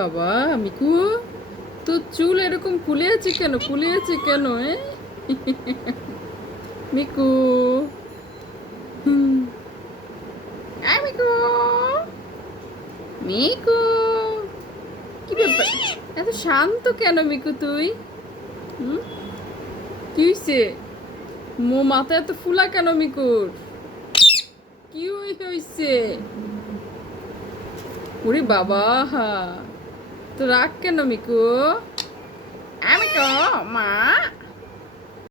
বাবা মিকু, তোর চুল এরকম ফুলে আছে কেন? ফুলে আছে কেন? মিকু, মিকু, মিকু, কি ব্যাপার? এত শান্ত কেন মিকু তুই? কি হয়েছে? মাথা এত ফুলা কেন মিকুর? কি হয়েছে? ওরে বাবা, তো রাগ কেন মিকু? আমি তো মা